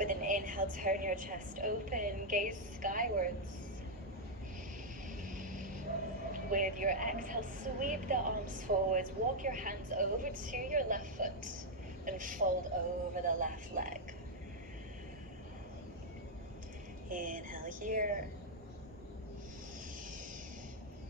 With an inhale, turn your chest open, gaze skywards. With your exhale, sweep the arms forwards, walk your hands over to your left foot, and fold over the left leg. Inhale here,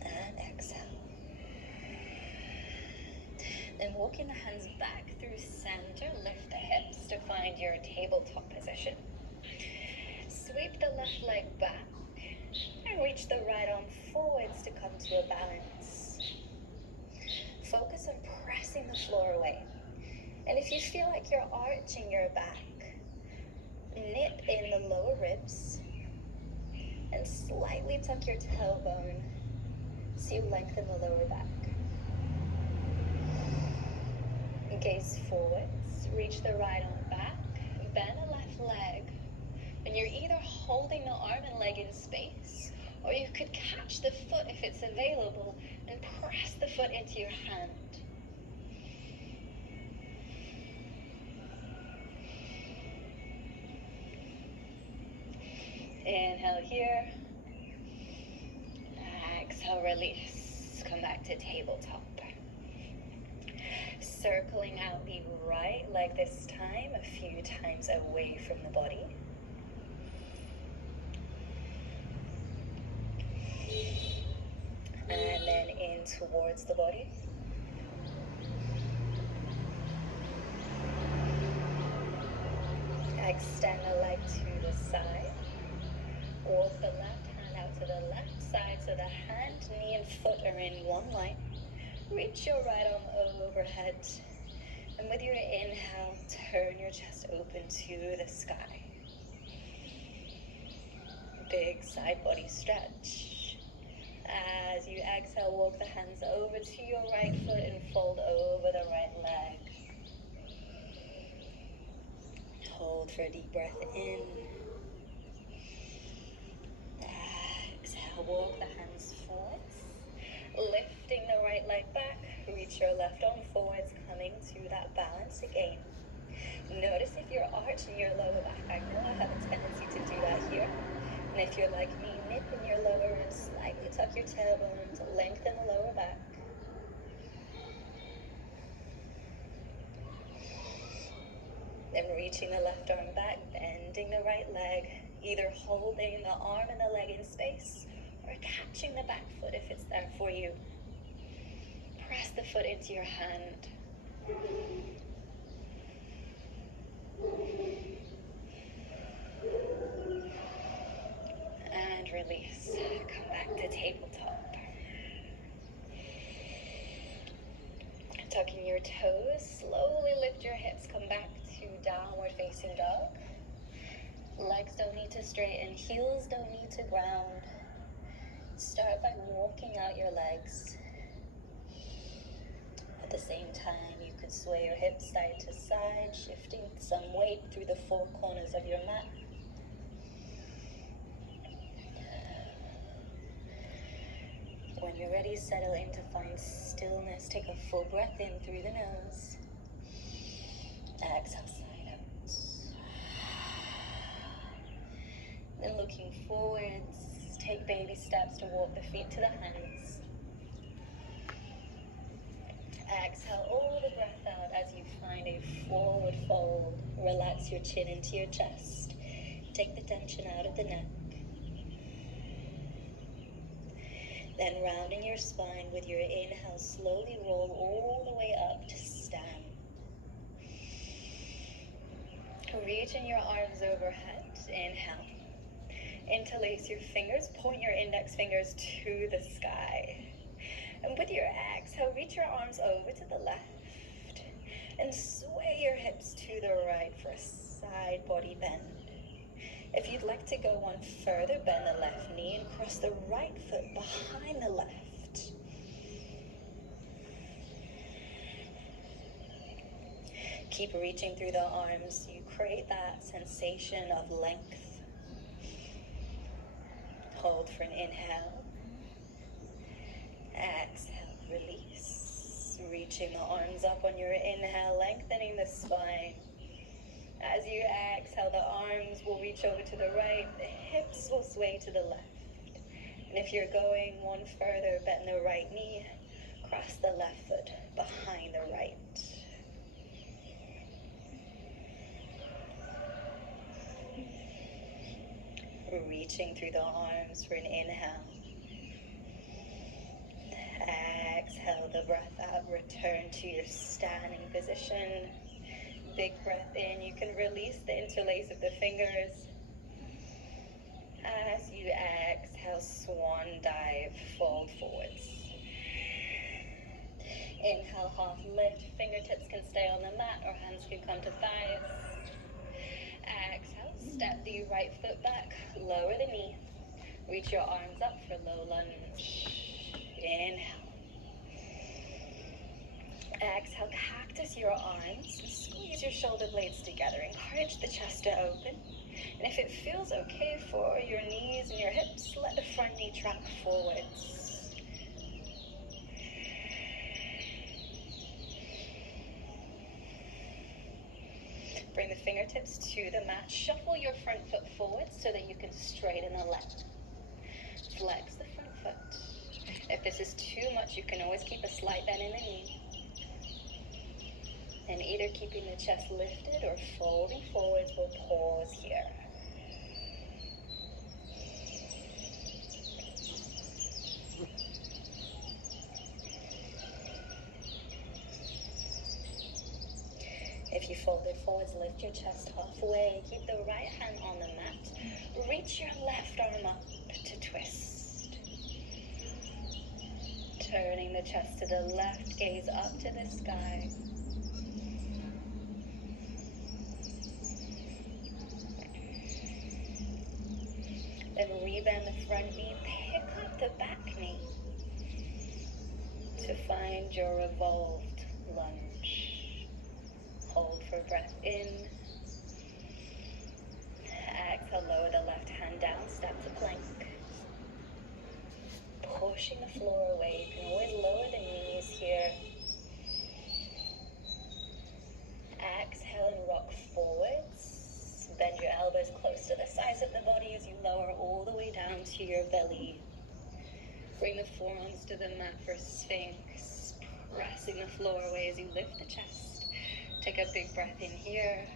and exhale. Then walking the hands back through center, lift the hips to find your tabletop position. Sweep the left leg back and reach the right arm forwards to come to a balance. Focus on pressing the floor away. And if you feel like you're arching your back, nip in the lower ribs and slightly tuck your tailbone so you lengthen the lower back. Gaze forwards, reach the right arm back, bend the left leg, and you're either holding the arm and leg in space, or you could catch the foot if it's available and press the foot into your hand. Inhale here, exhale, release, come back to tabletop. Circling out the right leg this time, a few times away from the body. And then in towards the body. Extend the leg to the side. Walk the left hand out to the left side so the hand, knee, and foot are in one line. Reach your right arm overhead. And with your inhale, turn your chest open to the sky. Big side body stretch. As you exhale, walk the hands over to your right foot and fold over the right leg. Hold for a deep breath in. Exhale, walk the hands forwards. Lifting the right leg back, reach your left arm forwards, coming to that balance again. Notice if you're arching your lower back. I know I have a tendency to do that here. And if you're like me, nip in your lower ribs, slightly tuck your tailbone to lengthen the lower back. Then reaching the left arm back, bending the right leg, either holding the arm and the leg in space, or catching the back foot if it's there for you. Press the foot into your hand. And release. Come back to tabletop. Tucking your toes, slowly lift your hips, come back to downward facing dog. Legs don't need to straighten, heels don't need to ground. Start by walking out your legs. At the same time, you could sway your hips side to side, shifting some weight through the four corners of your mat. When you're ready, settle in to find stillness. Take a full breath in through the nose. Exhale, sigh out. Then looking forwards, take baby steps to walk the feet to the hands. Exhale all the breath out as you find a forward fold. Relax your chin into your chest. Take the tension out of the neck. Then rounding your spine with your inhale, slowly roll all the way up to stand. Reaching your arms overhead. Inhale. Interlace your fingers, point your index fingers to the sky. And with your exhale, reach your arms over to the left and sway your hips to the right for a side body bend. If you'd like to go one further, bend the left knee and cross the right foot behind the left. Keep reaching through the arms. You create that sensation of length. Hold for an inhale. Exhale, release. Reaching the arms up on your inhale, lengthening the spine. As you exhale, the arms will reach over to the right, the hips will sway to the left. And if you're going one further, bend the right knee, cross the left foot behind the right. Reaching through the arms for an inhale. Exhale the breath out, return to your standing position. Big breath in, you can release the interlace of the fingers. As you exhale, swan dive, fold forwards. Inhale, half lift, fingertips can stay on the mat or hands can come to thighs. Exhale, step the right foot back, lower the knee. Reach your arms up for low lunge. Inhale. Exhale, cactus your arms. Squeeze your shoulder blades together. Encourage the chest to open. And if it feels okay for your knees and your hips, let the front knee track forwards. Bring the fingertips to the mat. Shuffle your front foot forward so that you can straighten the leg. Flex the front foot. If this is too much, you can always keep a slight bend in the knee. And either keeping the chest lifted or folding forwards, we'll pause here. If you folded forwards, lift your chest halfway. Keep the right hand on the mat. Reach your left arm up to twist. Turning the chest to the left, gaze up to the sky. Then rebend the front knee, pick up the back knee to find your revolved lunge. Hold for breath in. Exhale, lower the left hand down, step to plank. Pushing the floor away, you can always lower the knees here. Exhale and rock forwards. Bend your elbows close to the sides of the body as you lower all the way down to your belly. Bring the forearms to the mat for Sphinx. Pressing the floor away as you lift the chest. Take a big breath in here.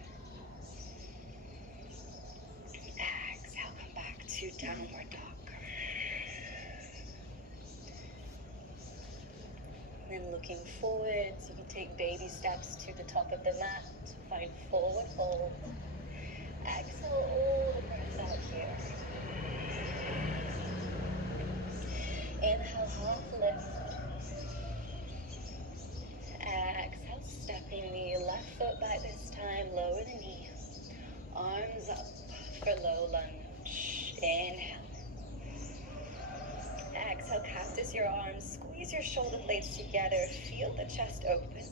Exhale, come back to downward dog. Then looking forwards, you can take baby steps to the top of the mat. Find forward fold. Exhale all the breath out here. Inhale, half lift. Exhale, stepping the left foot back this time. Lower the knee. Arms up for low lunge. Inhale. Exhale, cactus your arms. Squeeze your shoulder blades together. Feel the chest open.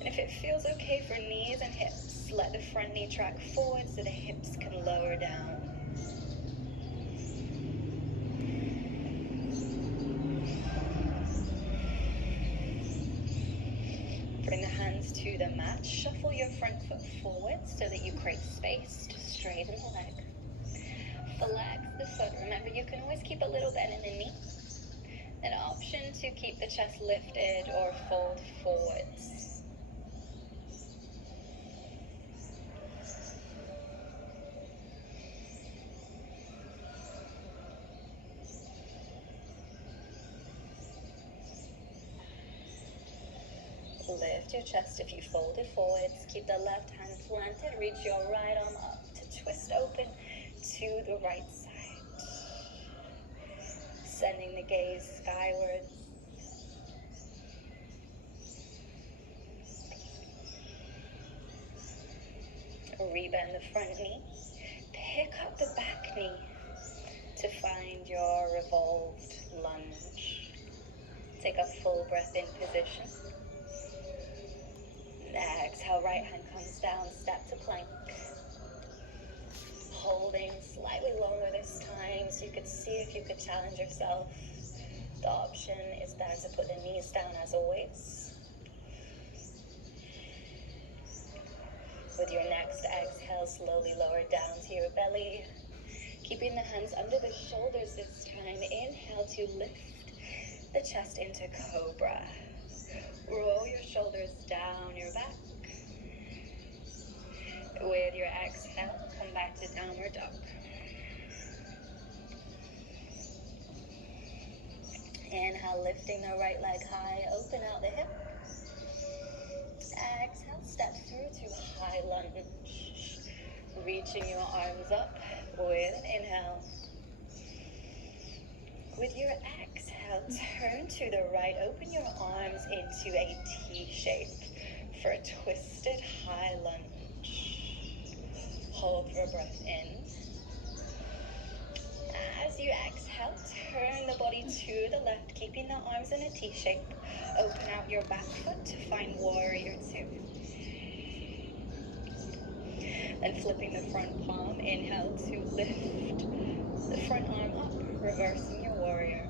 And if it feels okay for knees and hips, let the front knee track forward so the hips can lower down. Bring the hands to the mat. Shuffle your front foot forward so that you create space to straighten the leg. Flex the foot. Remember, you can always keep a little bend in the knee. An option to keep the chest lifted or fold forwards. Lift your chest if you fold it forwards. Keep the left hand planted. Reach your right arm up to twist open to the right side. Sending the gaze skywards. Rebend the front knee. Pick up the back knee to find your revolved lunge. Take a full breath in position. Exhale, right hand comes down, step to plank. Holding slightly longer this time so you could see if you could challenge yourself. The option is then to put the knees down as always. With your next exhale, slowly lower down to your belly. Keeping the hands under the shoulders this time. Inhale to lift the chest into cobra. Roll your shoulders down your back. With your exhale, come back to downward dog. Inhale, lifting the right leg high, open out the hip. Exhale, step through to high lunge. Reaching your arms up with an inhale. With your exhale, turn to the right, open your arms into a T shape for a twisted high lunge. Hold for a breath in. As you exhale, turn the body to the left, keeping the arms in a T shape. Open out your back foot to find warrior two. Then flipping the front palm, inhale to lift the front arm up, reversing your warrior.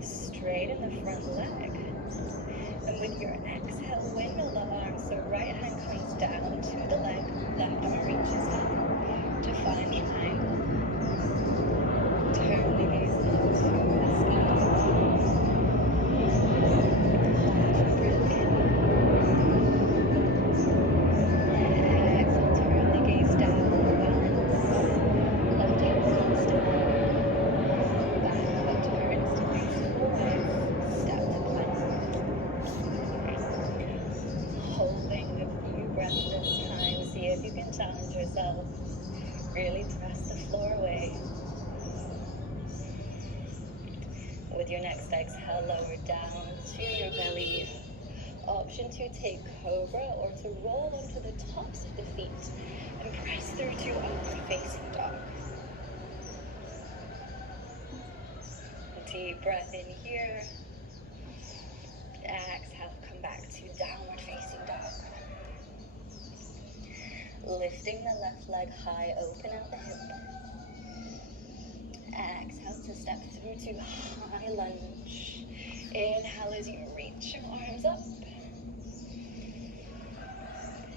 Straighten the front leg. And with your exhale, windmill the arms, so right hand comes down to the leg, left arm reaches up to find triangle. Turn the gaze up to the sky. Hold for breath in. Exhale, turn the gaze down, balance. Left hand comes down. Back foot turns to face forward. Step to plank. Holding a few breaths this time. See if you can challenge yourself. Really press the floor away. With your next exhale, lower down to your belly. Option to take cobra or to roll onto the tops of the feet and press through to upward facing dog. Deep breath in here. Exhale, come back to downward facing dog. Lifting the left leg high, open out the hip. Exhale to step through to high lunge. Inhale as you reach your arms up.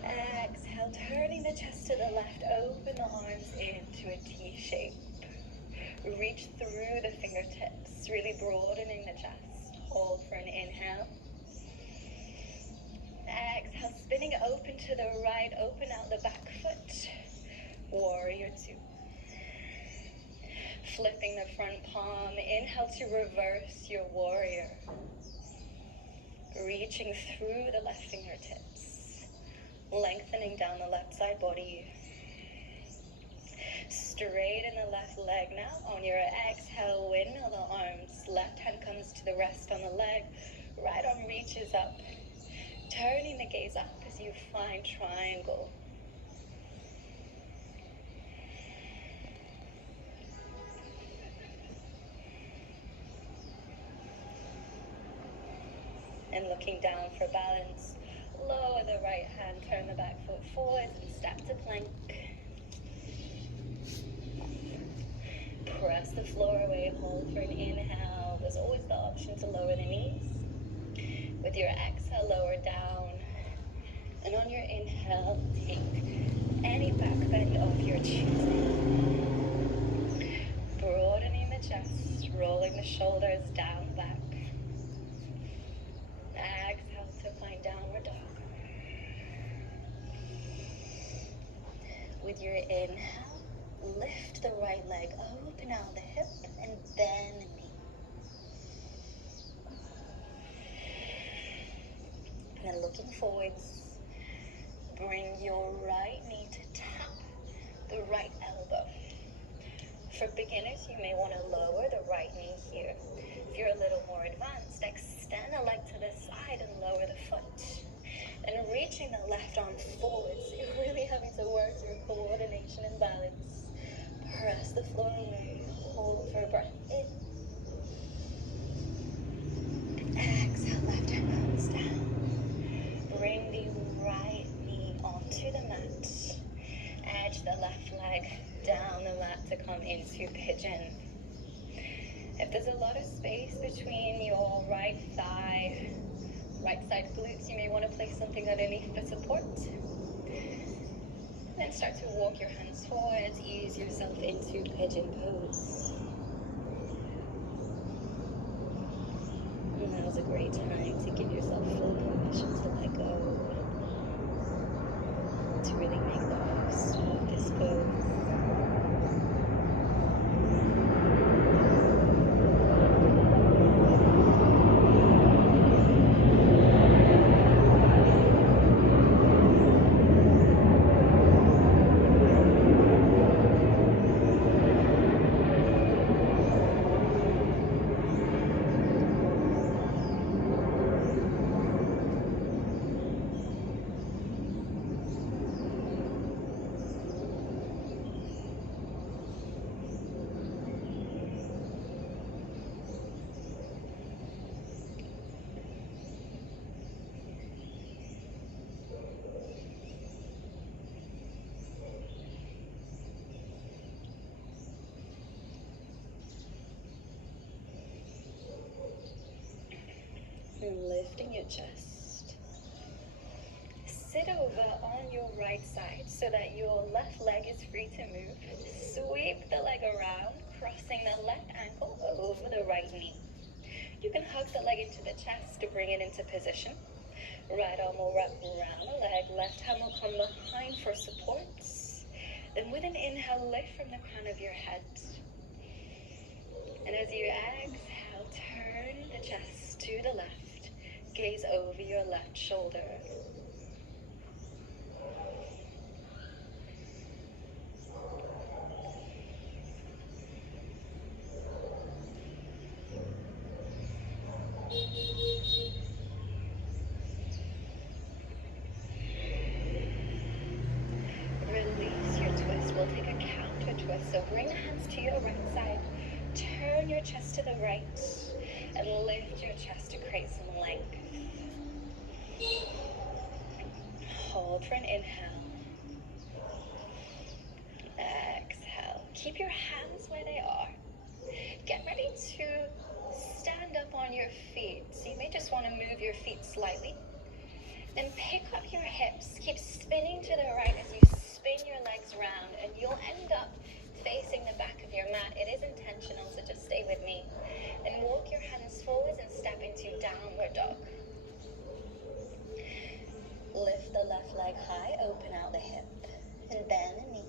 Exhale, turning the chest to the left, open the arms into a T shape. Reach through the fingertips, really broadening the chest. Hold for an inhale. Exhale, spinning open to the right, open out the back foot. Warrior two. Flipping the front palm, inhale to reverse your warrior. Reaching through the left fingertips. Lengthening down the left side body. Straighten the left leg now. On your exhale, windmill the arms. Left hand comes to the rest on the leg. Right arm reaches up. Turning the gaze up as you find triangle. And looking down for balance. Lower the right hand, turn the back foot forwards and step to plank. Press the floor away, hold for an inhale. There's always the option to lower the knees. With your exhale, lower down. And on your inhale, take any back bend of your choosing. Broadening the chest, rolling the shoulders down, back. Exhale to find downward dog. With your inhale, lift the right leg, open out the hip, and bend the knee. And then looking forwards, bring your right knee to tap the right elbow. For beginners, you may want to lower the right knee here. If you're a little more advanced, extend the leg to the side and lower the foot. And reaching the left arm forward, so you're really having to work through coordination and balance. Press the floor away, hold for a breath in. Exhale, left hand comes down. Bring the right knee onto the mat. Edge the left leg down the mat to come into pigeon. If there's a lot of space between your right thigh, Right side glutes, you may want to place something underneath for support. Then start to walk your hands forwards, ease yourself into pigeon pose. Now's a great time to give yourself full permission to let go, to really make the most of this pose. Lifting your chest. Sit over on your right side so that your left leg is free to move. Sweep the leg around, crossing the left ankle over the right knee. You can hug the leg into the chest to bring it into position. Right arm will wrap around the leg, left hand will come behind for support. Then with an inhale, lift from the crown of your head. And as you exhale, turn the chest to the left. Gaze over your left shoulder. Release your twist. We'll take a counter twist. So bring the hands to your right side. Turn your chest to the right. And lift your chest to create some length. Hold for an inhale. Exhale. Keep your hands where they are. Get ready to stand up on your feet. So you may just want to move your feet slightly. Then pick up your hips. Keep spinning to the right as you spin your legs round, and you'll end up facing the back of your mat. It is intentional, so just stay with me. Then walk your hands forwards and step into downward dog. Lift the left leg high, open out the hip, and bend the knee.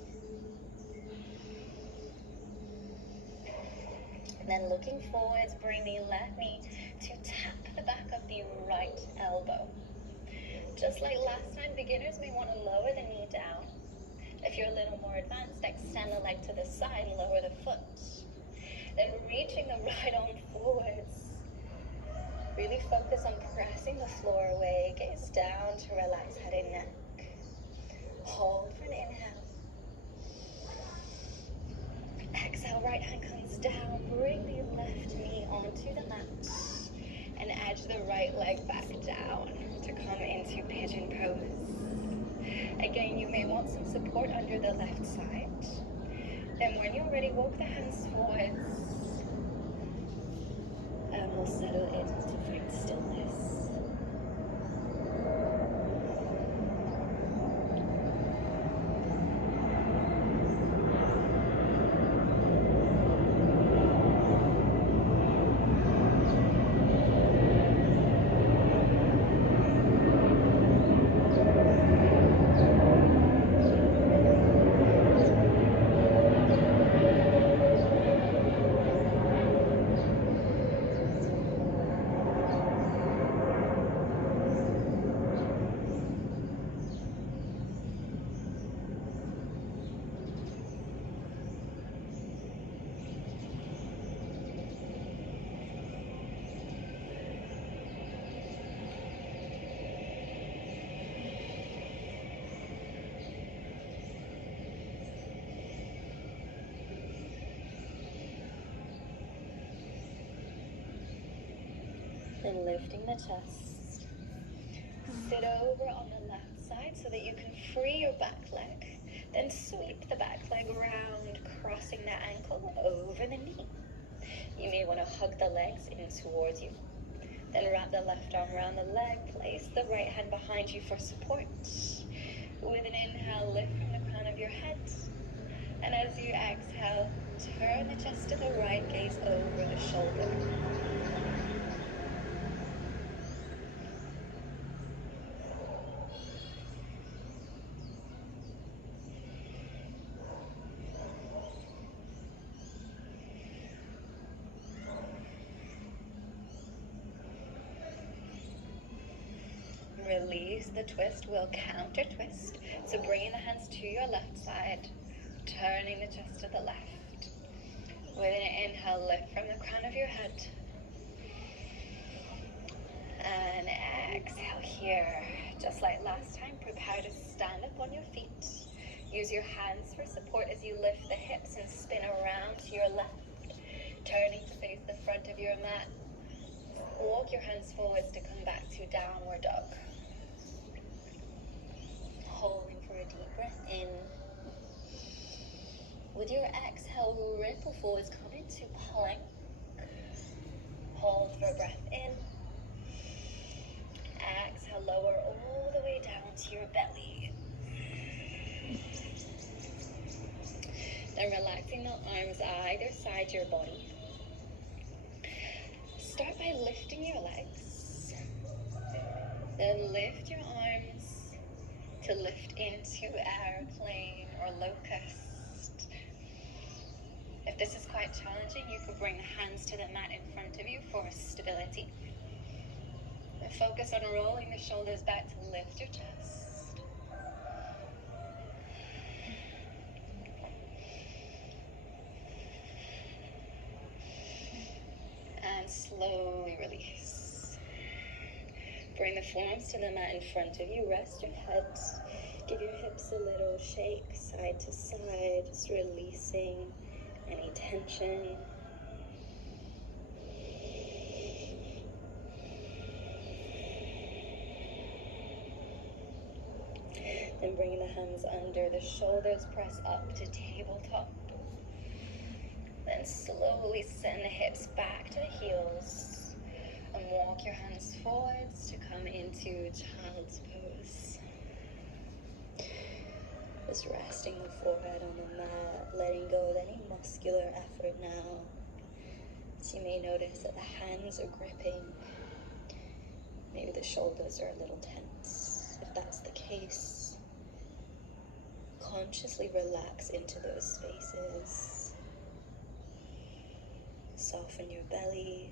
Then looking forwards, bring the left knee to tap the back of the right elbow. Just like last time, beginners may want to lower the knee down. If you're a little more advanced, extend the leg to the side, lower the foot. Then reaching the right arm forwards. Really focus on pressing the floor away. Gaze down to relax head and neck. Hold for an inhale. Exhale, right hand comes down. Bring the left knee onto the mat. And edge the right leg back down to come into pigeon pose. Again, you may want some support under the left side. Then when you're ready, walk the hands forwards. And we'll settle into find stillness. Then lifting the chest. Sit over on the left side so that you can free your back leg. Then sweep the back leg around, crossing the ankle over the knee. You may want to hug the legs in towards you. Then wrap the left arm around the leg. Place the right hand behind you for support. With an inhale, lift from the crown of your head. And as you exhale, turn the chest to the right, gaze over the shoulder. Release the twist, we'll counter twist. So bringing the hands to your left side, turning the chest to the left. With an inhale, lift from the crown of your head. And exhale here. Just like last time, prepare to stand up on your feet. Use your hands for support as you lift the hips and spin around to your left, turning to face the front of your mat. Walk your hands forwards to come back to downward dog. Holding for a deep breath in. With your exhale, ripple forwards, come into plank. Hold for a breath in. Exhale, lower all the way down to your belly. Then relaxing the arms either side your body. Start by lifting your legs. Then lift your arms to lift into airplane or locust. If this is quite challenging, you could bring the hands to the mat in front of you for stability. And focus on rolling the shoulders back to lift your chest. And slowly release. Bring the forearms to the mat in front of you. Rest your head. Give your hips a little shake side to side, just releasing any tension. Then bring the hands under the shoulders, press up to tabletop. Then slowly send the hips back to the heels and walk your hands forwards to come into child's pose. Just resting the forehead on the mat, letting go of any muscular effort now. So you may notice that the hands are gripping. Maybe the shoulders are a little tense. If that's the case, consciously relax into those spaces. Soften your belly.